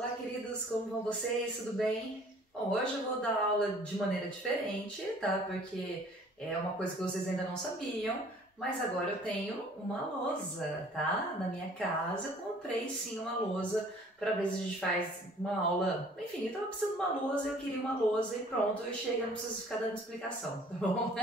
Olá, queridos, como vão vocês? Tudo bem? Bom, hoje eu vou dar aula de maneira diferente, tá? Porque é uma coisa que vocês ainda não sabiam, mas agora eu tenho uma lousa, tá? Na minha casa, eu comprei sim uma lousa para ver se a gente faz uma aula. Enfim, eu tava precisando de uma lousa, eu queria uma lousa e pronto, e chega, não preciso ficar dando explicação, tá bom?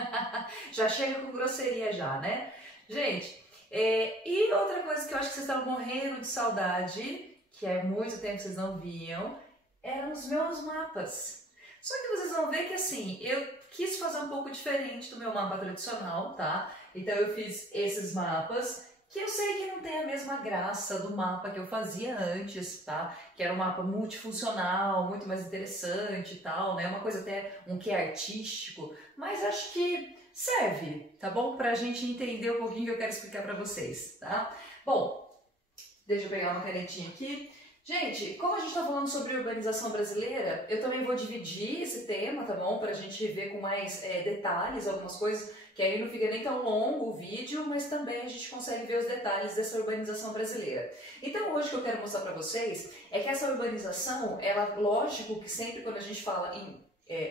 Já chega com grosseria já, né? Gente, e outra coisa que eu acho que vocês estavam morrendo de saudade, que há muito tempo vocês não viam, eram os meus mapas. Só que vocês vão ver que assim, eu quis fazer um pouco diferente do meu mapa tradicional, tá? Então eu fiz esses mapas, que eu sei que não tem a mesma graça do mapa que eu fazia antes, tá? Que era um mapa multifuncional, muito mais interessante e tal, né? Uma coisa até um quê artístico, mas acho que serve, tá bom? Pra gente entender um pouquinho o que eu quero explicar pra vocês, tá? Bom, deixa eu pegar uma canetinha aqui. Gente, como a gente está falando sobre urbanização brasileira, eu também vou dividir esse tema, tá bom? Para a gente ver com mais detalhes algumas coisas, que aí não fica nem tão longo o vídeo, mas também a gente consegue ver os detalhes dessa urbanização brasileira. Então hoje o que eu quero mostrar para vocês é que essa urbanização, ela, lógico que sempre quando a gente fala em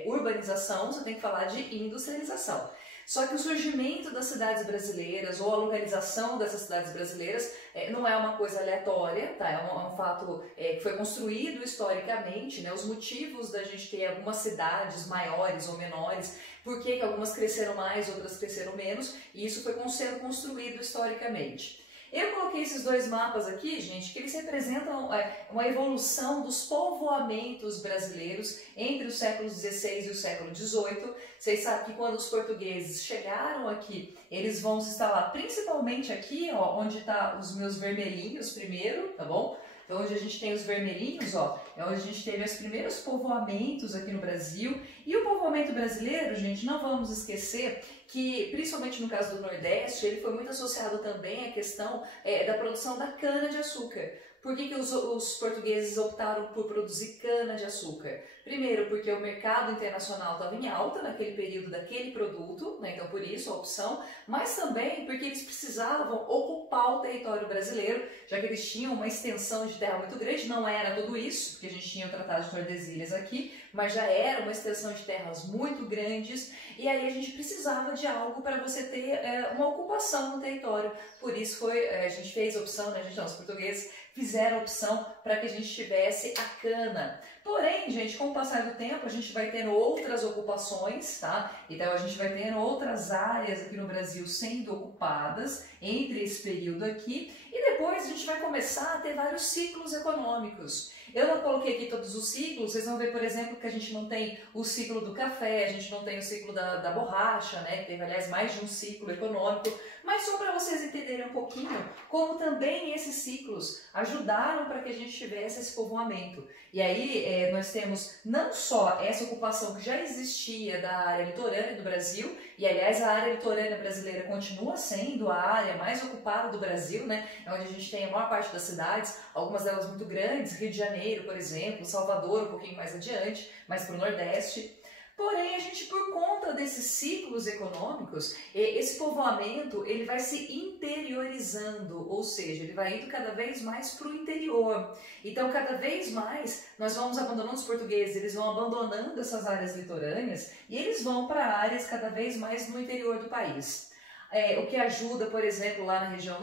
urbanização, você tem que falar de industrialização. Só que o surgimento das cidades brasileiras ou a localização dessas cidades brasileiras não é uma coisa aleatória, tá? É um fato que foi construído historicamente, né? Os motivos da gente ter algumas cidades maiores ou menores, por que algumas cresceram mais, outras cresceram menos, e isso foi sendo construído historicamente. Eu coloquei esses dois mapas aqui, gente, que eles representam uma evolução dos povoamentos brasileiros entre os séculos XVI e o século XVIII. Vocês sabem que quando os portugueses chegaram aqui, eles vão se instalar principalmente aqui, ó, onde tá os meus vermelhinhos primeiro, tá bom? Então, onde a gente tem os vermelhinhos, ó, é onde a gente teve os primeiros povoamentos aqui no Brasil. E o povoamento brasileiro, gente, não vamos esquecer que, principalmente no caso do Nordeste, ele foi muito associado também à questão da produção da cana-de-açúcar. Por que os portugueses optaram por produzir cana-de-açúcar? Primeiro, porque o mercado internacional estava em alta naquele período daquele produto, né? Então por isso a opção, mas também porque eles precisavam ocupar o território brasileiro, já que eles tinham uma extensão de terra muito grande, não era tudo isso, porque a gente tinha o Tratado de Tordesilhas aqui, mas já era uma extensão de terras muito grandes, e aí a gente precisava de algo para você ter uma ocupação no território. Por isso a gente fez a opção, né? Os portugueses fizeram a opção para que a gente tivesse a cana. Porém, gente, com o passar do tempo, a gente vai tendo outras ocupações, tá? Então, a gente vai tendo outras áreas aqui no Brasil sendo ocupadas entre esse período aqui, e depois a gente vai começar a ter vários ciclos econômicos. Eu não coloquei aqui todos os ciclos, vocês vão ver, por exemplo, que a gente não tem o ciclo do café, a gente não tem o ciclo da borracha, né? Que teve, aliás, mais de um ciclo econômico, mas só para vocês entenderem um pouquinho como também esses ciclos ajudaram para que a gente tivesse esse povoamento. E aí nós temos não só essa ocupação que já existia da área litorânea do Brasil, e aliás a área litorânea brasileira continua sendo a área mais ocupada do Brasil, né? É onde a gente tem a maior parte das cidades, algumas delas muito grandes, Rio de Janeiro, por exemplo, Salvador um pouquinho mais adiante, mais para o Nordeste. Porém, a gente, por conta desses ciclos econômicos, esse povoamento ele vai se interiorizando, ou seja, ele vai indo cada vez mais para o interior. Então, cada vez mais, nós vamos abandonando os portugueses, eles vão abandonando essas áreas litorâneas e eles vão para áreas cada vez mais no interior do país. O que ajuda, por exemplo, lá na região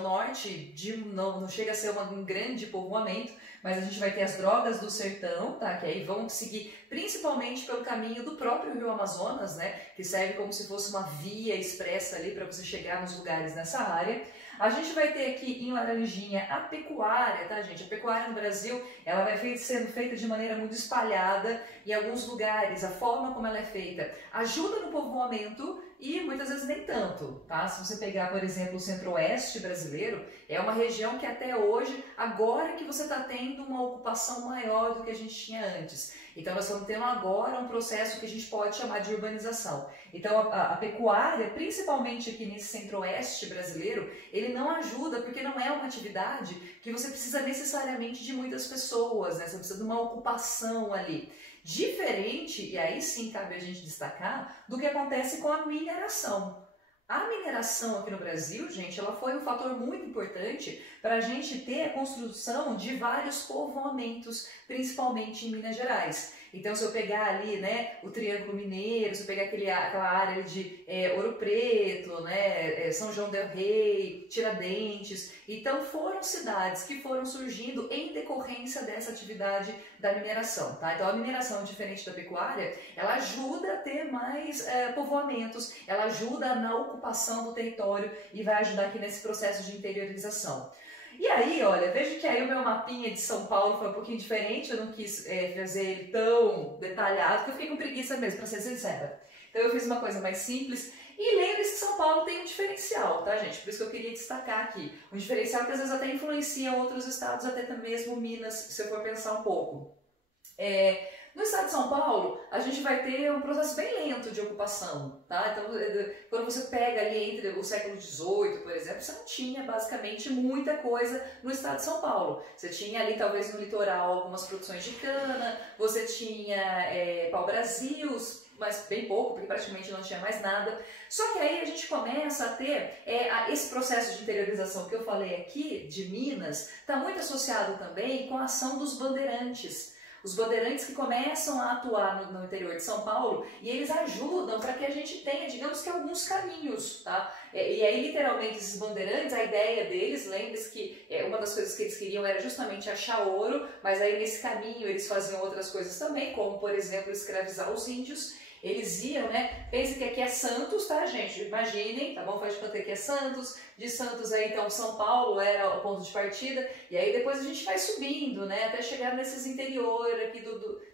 norte, não chega a ser um grande povoamento, mas a gente vai ter as drogas do sertão, tá? Que aí vão seguir principalmente pelo caminho do próprio Rio Amazonas, né? Que serve como se fosse uma via expressa ali para você chegar nos lugares nessa área. A gente vai ter aqui em laranjinha a pecuária, tá, gente? A pecuária no Brasil, ela vai sendo feita de maneira muito espalhada em alguns lugares. A forma como ela é feita ajuda no povoamento e muitas vezes nem tanto, tá? Se você pegar, por exemplo, o centro-oeste brasileiro, é uma região que até hoje, agora que você está tendo uma ocupação maior do que a gente tinha antes. Então nós estamos tendo agora um processo que a gente pode chamar de urbanização. Então a pecuária, principalmente aqui nesse centro-oeste brasileiro, ele não ajuda porque não é uma atividade que você precisa necessariamente de muitas pessoas, né? Você precisa de uma ocupação ali. Diferente, e aí sim cabe a gente destacar, do que acontece com a mineração. A mineração aqui no Brasil, gente, ela foi um fator muito importante para a gente ter a construção de vários povoamentos, principalmente em Minas Gerais. Então, se eu pegar ali, né, o Triângulo Mineiro, se eu pegar aquela área ali de Ouro Preto, né, São João del Rei, Tiradentes, então foram cidades que foram surgindo em decorrência dessa atividade da mineração, tá? Então, a mineração, diferente da pecuária, ela ajuda a ter mais povoamentos, ela ajuda na ocupação do território e vai ajudar aqui nesse processo de interiorização. E aí, olha, veja que aí o meu mapinha de São Paulo foi um pouquinho diferente, eu não quis fazer ele tão detalhado, porque eu fiquei com preguiça mesmo, para ser sincera. Então eu fiz uma coisa mais simples. E lembre-se que São Paulo tem um diferencial, tá, gente? Por isso que eu queria destacar aqui. Um diferencial que às vezes até influencia outros estados, até mesmo Minas, se eu for pensar um pouco. No estado de São Paulo, a gente vai ter um processo bem lento de ocupação, tá? Então, quando você pega ali entre o século XVIII, por exemplo, você não tinha basicamente muita coisa no estado de São Paulo. Você tinha ali, talvez no litoral, algumas produções de cana, você tinha pau-brasil, mas bem pouco, porque praticamente não tinha mais nada. Só que aí a gente começa a ter esse processo de interiorização que eu falei aqui, de Minas, está muito associado também com a ação dos bandeirantes. Os bandeirantes que começam a atuar no interior de São Paulo e eles ajudam para que a gente tenha, digamos que, alguns caminhos, tá? E aí, literalmente, esses bandeirantes, a ideia deles, lembre-se que uma das coisas que eles queriam era justamente achar ouro, mas aí nesse caminho eles faziam outras coisas também, como, por exemplo, escravizar os índios. Eles iam, né? Pense que aqui é Santos, tá, gente? Imaginem, tá bom? Faz de conta que aqui é Santos. De Santos aí, então, São Paulo era o ponto de partida. E aí depois a gente vai subindo, né? Até chegar nesses interiores aqui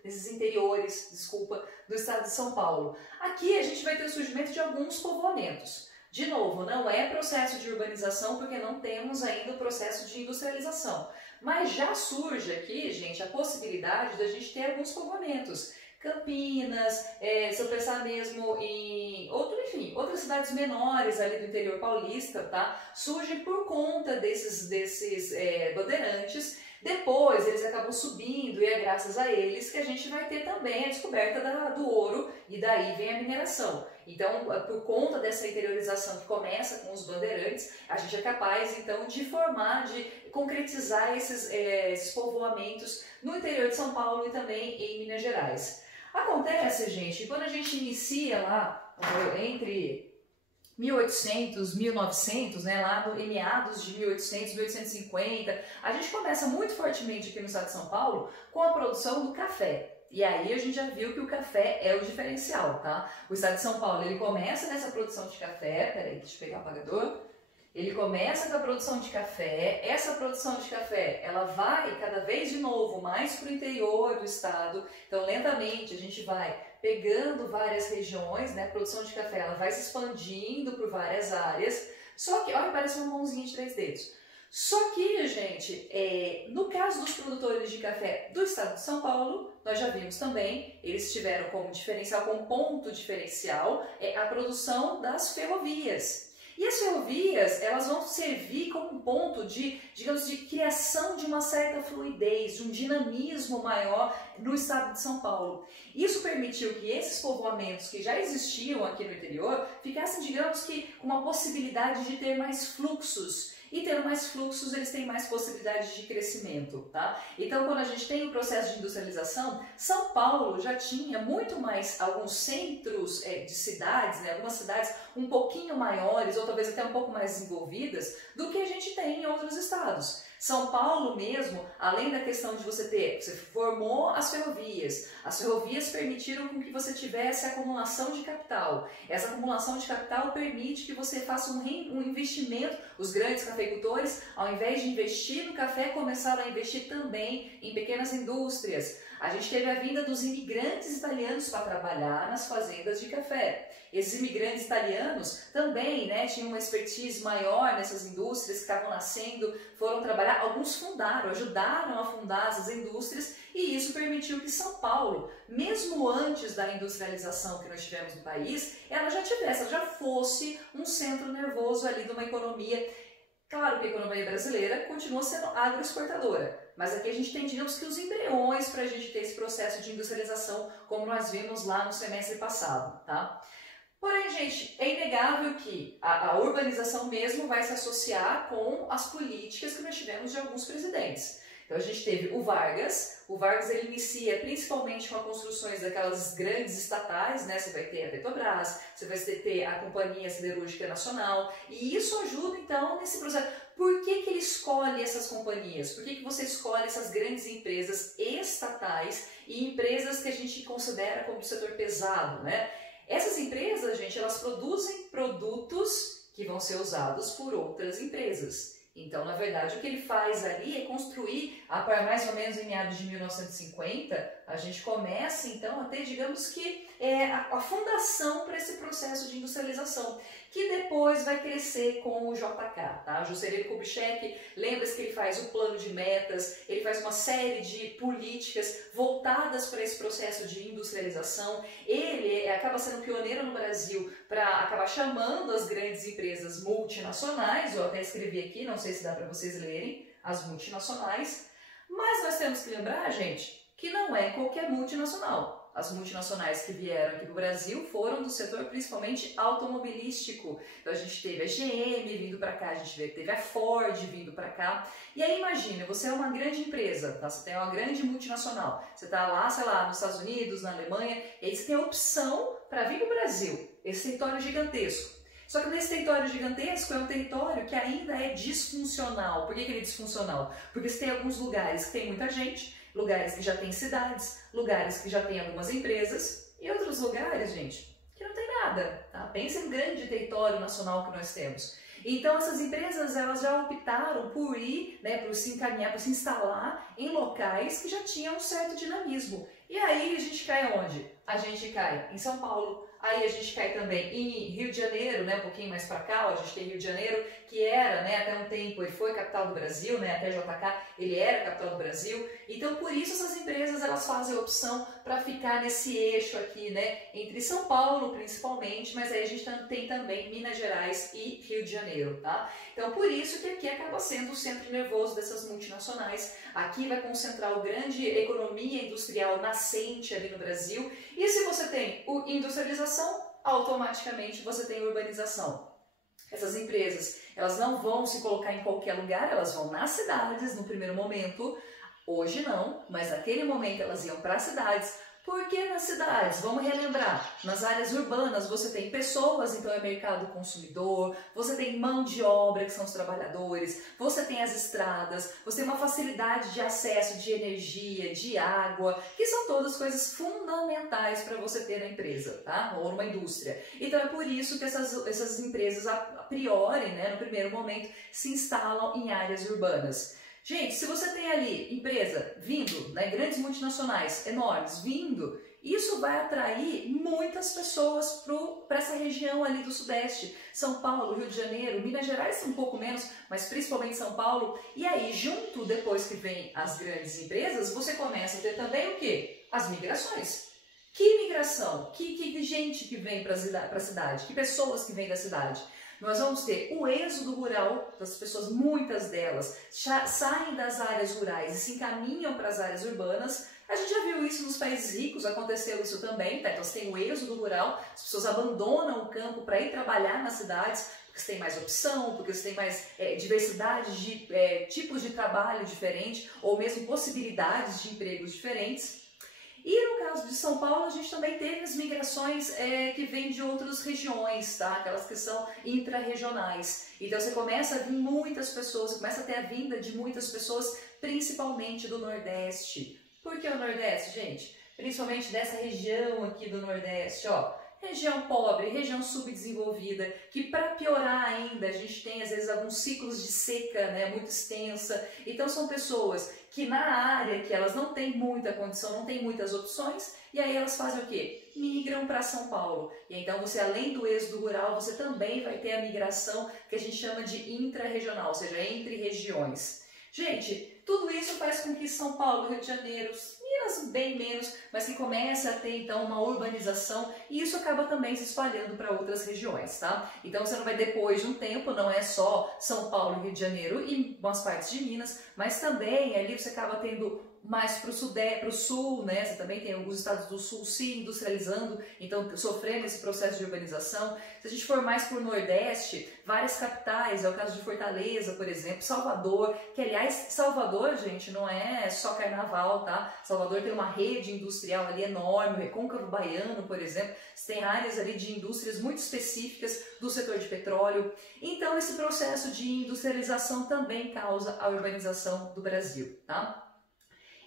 nesses interiores, desculpa, do estado de São Paulo. Aqui a gente vai ter o surgimento de alguns povoamentos. De novo, não é processo de urbanização porque não temos ainda o processo de industrialização. Mas já surge aqui, gente, a possibilidade da gente ter alguns povoamentos. Campinas, se eu pensar mesmo em outras cidades menores ali do interior paulista, tá? Surgem por conta desses bandeirantes. Depois eles acabam subindo e é graças a eles que a gente vai ter também a descoberta do ouro e daí vem a mineração. Então, por conta dessa interiorização que começa com os bandeirantes, a gente é capaz então de concretizar esses povoamentos no interior de São Paulo e também em Minas Gerais. Acontece, gente, quando a gente inicia lá entre 1800, 1900, né, lá em meados de 1800, 1850, a gente começa muito fortemente aqui no estado de São Paulo com a produção do café. E aí a gente já viu que o café é o diferencial, tá? O estado de São Paulo, ele começa nessa produção de café, peraí, deixa eu pegar o apagador. Ele começa com a produção de café, essa produção de café, ela vai cada vez de novo mais para o interior do estado, então lentamente a gente vai pegando várias regiões, né? A produção de café ela vai se expandindo por várias áreas, só que, olha, parece uma mãozinha de 3 dedos. Só que, gente, no caso dos produtores de café do estado de São Paulo, nós já vimos também, eles tiveram como diferencial, como ponto diferencial, a produção das ferrovias. E as ferrovias, elas vão servir como um ponto de, digamos, de criação de uma certa fluidez, de um dinamismo maior no estado de São Paulo. Isso permitiu que esses povoamentos que já existiam aqui no interior ficassem, digamos que, com uma possibilidade de ter mais fluxos. E tendo mais fluxos, eles têm mais possibilidades de crescimento, tá? Então, quando a gente tem o processo de industrialização, São Paulo já tinha muito mais alguns centros de cidades, né? Algumas cidades um pouquinho maiores, ou talvez até um pouco mais desenvolvidas, do que a gente tem em outros estados. São Paulo mesmo, além da questão de você formou as ferrovias permitiram com que você tivesse acumulação de capital. Essa acumulação de capital permite que você faça um investimento. Os grandes cafeicultores, ao invés de investir no café, começaram a investir também em pequenas indústrias. A gente teve a vinda dos imigrantes italianos para trabalhar nas fazendas de café. Esses imigrantes italianos também, né, tinham uma expertise maior nessas indústrias que estavam nascendo, foram trabalhar, alguns ajudaram a fundar essas indústrias e isso permitiu que São Paulo, mesmo antes da industrialização que nós tivemos no país, ela já fosse um centro nervoso ali de uma economia. Claro que a economia brasileira continua sendo agroexportadora, mas aqui a gente tem, digamos que, os embriões para a gente ter esse processo de industrialização, como nós vimos lá no semestre passado, tá? Porém, gente, é inegável que a urbanização mesmo vai se associar com as políticas que nós tivemos de alguns presidentes. Então a gente teve o Vargas ele inicia principalmente com as construções daquelas grandes estatais, né? Você vai ter a Petrobras, você vai ter a Companhia Siderúrgica Nacional, e isso ajuda então nesse processo. Por que ele escolhe essas companhias? Por que você escolhe essas grandes empresas estatais e empresas que a gente considera como setor pesado, né? Essas empresas, gente, elas produzem produtos que vão ser usados por outras empresas. Então, na verdade, o que ele faz ali é construir, mais ou menos em meados de 1950, a gente começa então a ter, digamos que, a fundação para esse processo de industrialização, que depois vai crescer com o JK, tá? Juscelino Kubitschek, lembra-se que ele faz o plano de metas, ele faz uma série de políticas voltadas para esse processo de industrialização. Ele acaba sendo pioneiro no Brasil para acabar chamando as grandes empresas multinacionais, eu até escrevi aqui, não sei se dá para vocês lerem, as multinacionais, mas nós temos que lembrar, gente, que não é qualquer multinacional. As multinacionais que vieram aqui para o Brasil foram do setor principalmente automobilístico. Então a gente teve a GM vindo para cá, a gente teve a Ford vindo para cá. E aí imagina, você é uma grande empresa, tá? Você tem uma grande multinacional. Você está lá, sei lá, nos Estados Unidos, na Alemanha, e aí você tem a opção para vir para o Brasil, esse território gigantesco. Só que nesse território gigantesco é um território que ainda é disfuncional. Por que ele é disfuncional? Porque você tem alguns lugares que tem muita gente, lugares que já tem cidades, lugares que já tem algumas empresas e outros lugares, gente, que não tem nada, tá? Pensa no grande território nacional que nós temos. Então essas empresas, elas já optaram por ir, né, por se encaminhar, por se instalar em locais que já tinham um certo dinamismo. E aí a gente cai onde? A gente cai em São Paulo, aí a gente cai também em Rio de Janeiro, né, um pouquinho mais para cá, ó, a gente tem Rio de Janeiro, que era, né, até um tempo, ele foi capital do Brasil, né, até JK, ele era capital do Brasil. Então, por isso essas empresas, elas fazem a opção para ficar nesse eixo aqui, né, entre São Paulo, principalmente, mas aí a gente tem também Minas Gerais e Rio de Janeiro, tá? Então, por isso que aqui acaba sendo o centro nervoso dessas multinacionais. Aqui vai concentrar a grande economia industrial nascente ali no Brasil. E se você tem industrialização, automaticamente você tem urbanização. Essas empresas, elas não vão se colocar em qualquer lugar, elas vão nas cidades no primeiro momento. Hoje não, mas naquele momento elas iam para as cidades. Por que nas cidades? Vamos relembrar. Nas áreas urbanas você tem pessoas, então é mercado consumidor, você tem mão de obra, que são os trabalhadores, você tem as estradas, você tem uma facilidade de acesso de energia, de água, que são todas coisas fundamentais para você ter na empresa, tá? Ou numa indústria. Então é por isso que essas empresas, a priori, né, no primeiro momento, se instalam em áreas urbanas. Gente, se você tem ali empresa vindo, né, grandes multinacionais enormes vindo, isso vai atrair muitas pessoas para essa região ali do Sudeste. São Paulo, Rio de Janeiro, Minas Gerais um pouco menos, mas principalmente São Paulo. E aí, junto, depois que vem as grandes empresas, você começa a ter também o quê? As migrações. Que migração? Que gente que vem para a cidade? Que pessoas que vêm da cidade? Nós vamos ter o êxodo rural das pessoas, muitas delas saem das áreas rurais e se encaminham para as áreas urbanas. A gente já viu isso nos países ricos, aconteceu isso também, tá? Então você tem o êxodo rural, as pessoas abandonam o campo para ir trabalhar nas cidades, porque você tem mais opção, porque você tem mais diversidade de tipos de trabalho diferente, ou mesmo possibilidades de empregos diferentes. E no caso de São Paulo, a gente também teve as migrações que vêm de outras regiões, tá? Aquelas que são intra-regionais. Então você começa a vir muitas pessoas, você começa a ter a vinda de muitas pessoas, principalmente do Nordeste. Por que o Nordeste, gente? Principalmente dessa região aqui do Nordeste, ó. Região pobre, região subdesenvolvida, que para piorar ainda, a gente tem às vezes alguns ciclos de seca, né, muito extensa. Então são pessoas que na área que elas não têm muita condição, não têm muitas opções, e aí elas fazem o quê? Migram para São Paulo. E então você, além do êxodo rural, você também vai ter a migração que a gente chama de intra-regional, ou seja, entre regiões. Gente, tudo isso faz com que São Paulo, Rio de Janeiro, Minas bem menos, mas que começa a ter então uma urbanização e isso acaba também se espalhando para outras regiões, tá? Então você não vai depois de um tempo, não é só São Paulo, Rio de Janeiro e umas partes de Minas, mas também ali você acaba tendo mais para o sudeste, para o sul, né? Você também tem alguns estados do sul se industrializando, então sofrendo esse processo de urbanização. Se a gente for mais para o nordeste, várias capitais, é o caso de Fortaleza, por exemplo, Salvador, que aliás, Salvador, gente, não é só carnaval, tá? Salvador tem uma rede industrial ali enorme, o Recôncavo Baiano, por exemplo, você tem áreas ali de indústrias muito específicas do setor de petróleo. Então esse processo de industrialização também causa a urbanização do Brasil, tá?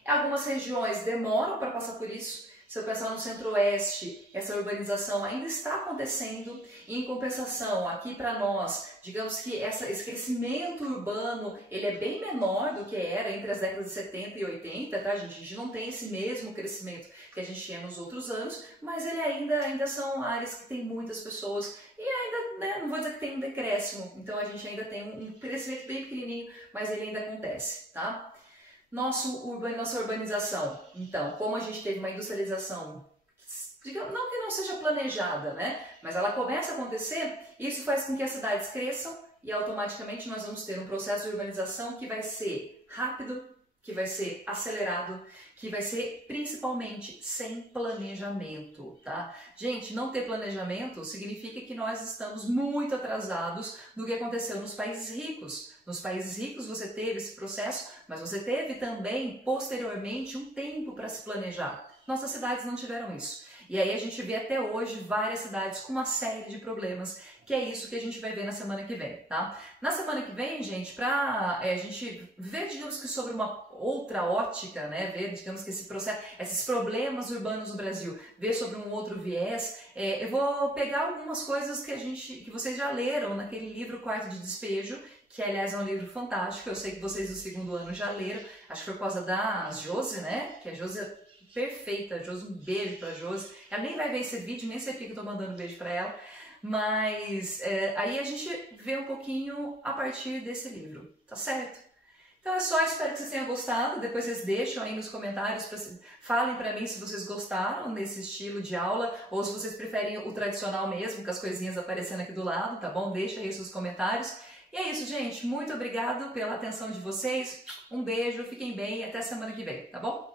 Algumas regiões demoram para passar por isso. Se eu pensar no centro-oeste, essa urbanização ainda está acontecendo. Em compensação, aqui para nós, digamos que esse crescimento urbano ele é bem menor do que era entre as décadas de 70 e 80, tá, gente? A gente não tem esse mesmo crescimento que a gente tinha nos outros anos, mas ele ainda são áreas que tem muitas pessoas e ainda, né, não vou dizer que tem um decréscimo, então a gente ainda tem um crescimento bem pequenininho, mas ele ainda acontece, tá? Nossa urbanização, então, como a gente teve uma industrialização, digamos, não que não seja planejada, né? Mas ela começa a acontecer, isso faz com que as cidades cresçam e automaticamente nós vamos ter um processo de urbanização que vai ser rápido, que vai ser acelerado, que vai ser principalmente sem planejamento, tá? Gente, não ter planejamento significa que nós estamos muito atrasados do que aconteceu nos países ricos. Nos países ricos você teve esse processo, mas você teve também, posteriormente, um tempo para se planejar. Nossas cidades não tiveram isso. E aí a gente vê até hoje várias cidades com uma série de problemas, que é isso que a gente vai ver na semana que vem, tá? Na semana que vem, gente, pra a gente ver, digamos que sobre uma outra ótica, né, ver, digamos que esse processo, esses problemas urbanos no Brasil, ver sobre um outro viés, eu vou pegar algumas coisas que vocês já leram naquele livro Quarto de Despejo, que aliás é um livro fantástico, eu sei que vocês do segundo ano já leram, acho que foi por causa da Josi, né, que a Josi é perfeita, Josi, um beijo pra Josi, ela nem vai ver esse vídeo, nem sei porque eu tô mandando um beijo pra ela, mas aí a gente vê um pouquinho a partir desse livro, tá certo? Então é só, espero que vocês tenham gostado, depois vocês deixam aí nos comentários, falem pra mim se vocês gostaram desse estilo de aula, ou se vocês preferem o tradicional mesmo, com as coisinhas aparecendo aqui do lado, tá bom? Deixa aí seus comentários. E é isso, gente, muito obrigado pela atenção de vocês, um beijo, fiquem bem e até semana que vem, tá bom?